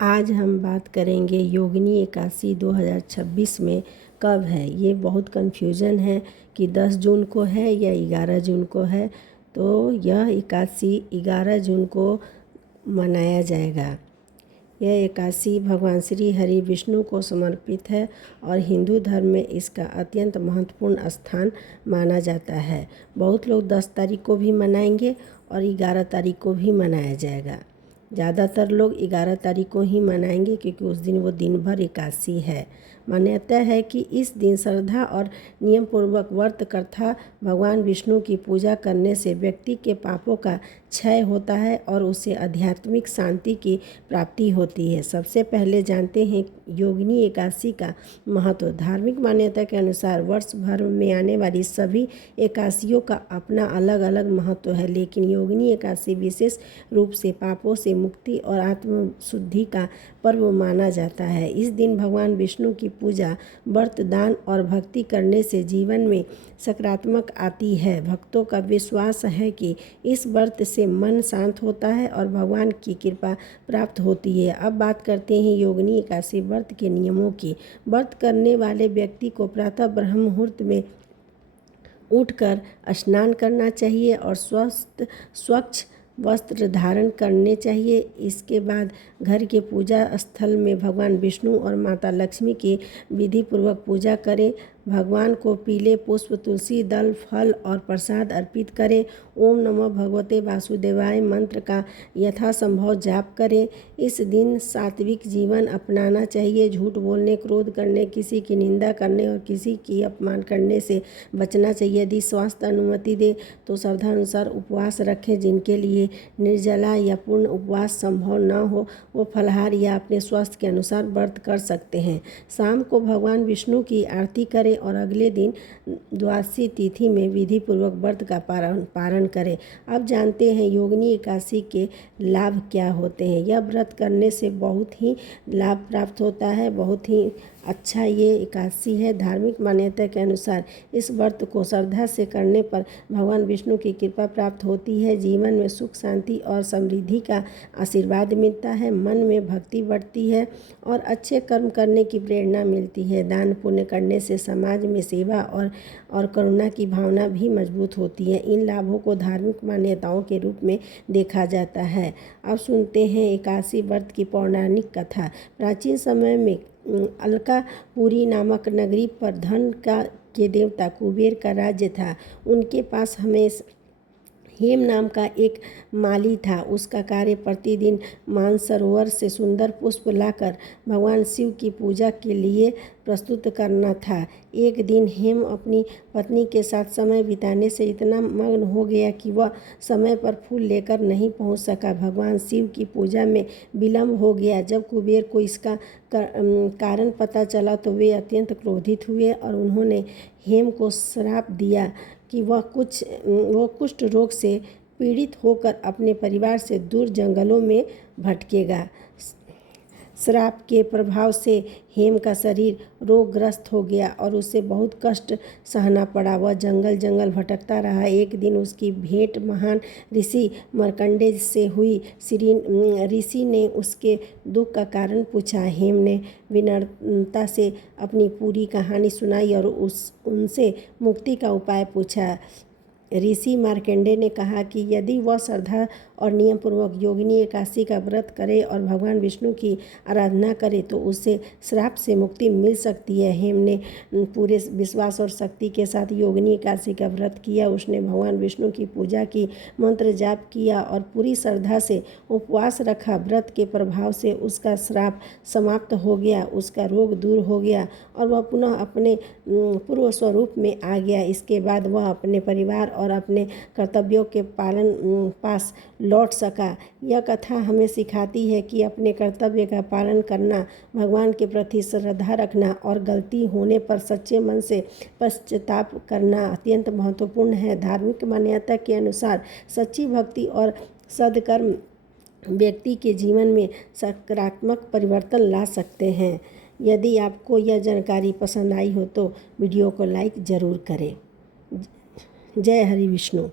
आज हम बात करेंगे योगिनी एकादशी 2026 में कब है। ये बहुत कन्फ्यूज़न है कि 10 जून को है या 11 जून को है। तो यह एकादशी 11 जून को मनाया जाएगा। यह एकादशी भगवान श्री हरि विष्णु को समर्पित है और हिंदू धर्म में इसका अत्यंत महत्वपूर्ण स्थान माना जाता है। बहुत लोग 10 तारीख को भी मनाएंगे और 11 तारीख को भी मनाया जाएगा। ज़्यादातर लोग 11 तारीख को ही मनाएंगे क्योंकि उस दिन वो दिन भर एकादशी है। मान्यता है कि इस दिन श्रद्धा और नियम पूर्वक व्रत कथा भगवान विष्णु की पूजा करने से व्यक्ति के पापों का क्षय होता है और उसे आध्यात्मिक शांति की प्राप्ति होती है। सबसे पहले जानते हैं योगिनी एकादशी का महत्व। धार्मिक मान्यता के अनुसार वर्ष भर में आने वाली सभी एकादशियों का अपना अलग अलग महत्व है, लेकिन योगिनी एकादशी विशेष रूप से पापों से मुक्ति और आत्मशुद्धि का पर्व माना जाता है। इस दिन भगवान विष्णु की पूजा, व्रत, दान और भक्ति करने से जीवन में सकारात्मक आती है। भक्तों का विश्वास है कि इस व्रत से मन शांत होता है और भगवान की कृपा प्राप्त होती है। अब बात करते हैं योगिनी एकादशी व्रत के नियमों की। व्रत करने वाले व्यक्ति को प्रातः ब्रह्म मुहूर्त में उठकर स्नान करना चाहिए और स्वच्छ वस्त्र धारण करने चाहिए। इसके बाद घर के पूजा स्थल में भगवान विष्णु और माता लक्ष्मी की विधिपूर्वक पूजा करें। भगवान को पीले पुष्प, तुलसी दल, फल और प्रसाद अर्पित करें। ओम नमो भगवते वासुदेवाय मंत्र का यथासंभव जाप करें। इस दिन सात्विक जीवन अपनाना चाहिए। झूठ बोलने, क्रोध करने, किसी की निंदा करने और किसी की अपमान करने से बचना चाहिए। यदि स्वास्थ्य अनुमति दे तो श्रद्धानुसार उपवास रखें। जिनके लिए निर्जला या पूर्ण उपवास संभव न हो वो फलाहार या अपने स्वास्थ्य के अनुसार व्रत कर सकते हैं। शाम को भगवान विष्णु की आरती करें और अगले दिन द्वादशी तिथि में विधि पूर्वक व्रत का पारण करें। अब जानते हैं योगिनी एकादशी के लाभ क्या होते हैं। यह व्रत करने से बहुत ही लाभ प्राप्त होता है। बहुत ही अच्छा ये एकादशी है। धार्मिक मान्यता के अनुसार इस व्रत को श्रद्धा से करने पर भगवान विष्णु की कृपा प्राप्त होती है। जीवन में सुख, शांति और समृद्धि का आशीर्वाद मिलता है। मन में भक्ति बढ़ती है और अच्छे कर्म करने की प्रेरणा मिलती है। दान पुण्य करने से समाज में सेवा और करुणा की भावना भी मजबूत होती है। इन लाभों को धार्मिक मान्यताओं के रूप में देखा जाता है। अब सुनते हैं एकादशी व्रत की पौराणिक कथा। प्राचीन समय में अलकापुरी नामक नगरी पर धन के देवता कुबेर का राज्य था। उनके पास हमेशा हेम नाम का एक माली था। उसका कार्य प्रतिदिन मानसरोवर से सुंदर पुष्प लाकर भगवान शिव की पूजा के लिए प्रस्तुत करना था। एक दिन हेम अपनी पत्नी के साथ समय बिताने से इतना मग्न हो गया कि वह समय पर फूल लेकर नहीं पहुंच सका। भगवान शिव की पूजा में विलंब हो गया। जब कुबेर को इसका कारण पता चला तो वे अत्यंत क्रोधित हुए और उन्होंने हेम को श्राप दिया कि वह कुष्ठ रोग से पीड़ित होकर अपने परिवार से दूर जंगलों में भटकेगा। श्राप के प्रभाव से हेम का शरीर रोगग्रस्त हो गया और उसे बहुत कष्ट सहना पड़ा। वह जंगल जंगल भटकता रहा। एक दिन उसकी भेंट महान ऋषि मार्कंडेय से हुई। ऋषि ने उसके दुख का कारण पूछा। हेम ने विनम्रता से अपनी पूरी कहानी सुनाई और उनसे मुक्ति का उपाय पूछा। ऋषि मार्कंडेय ने कहा कि यदि वह श्रद्धा और नियम पूर्वक योगिनी एकादशी का व्रत करे और भगवान विष्णु की आराधना करे तो उसे श्राप से मुक्ति मिल सकती है। हेम ने पूरे विश्वास और शक्ति के साथ योगिनी एकादशी का व्रत किया। उसने भगवान विष्णु की पूजा की, मंत्र जाप किया और पूरी श्रद्धा से उपवास रखा। व्रत के प्रभाव से उसका श्राप समाप्त हो गया, उसका रोग दूर हो गया और वह पुनः अपने पूर्व स्वरूप में आ गया। इसके बाद वह अपने परिवार और अपने कर्तव्यों के पास लौट सका। यह कथा हमें सिखाती है कि अपने कर्तव्य का पालन करना, भगवान के प्रति श्रद्धा रखना और गलती होने पर सच्चे मन से पश्चाताप करना अत्यंत महत्वपूर्ण है। धार्मिक मान्यता के अनुसार सच्ची भक्ति और सद्कर्म व्यक्ति के जीवन में सकारात्मक परिवर्तन ला सकते हैं। यदि आपको यह जानकारी पसंद आई हो तो वीडियो को लाइक ज़रूर करें। जय हरि विष्णु।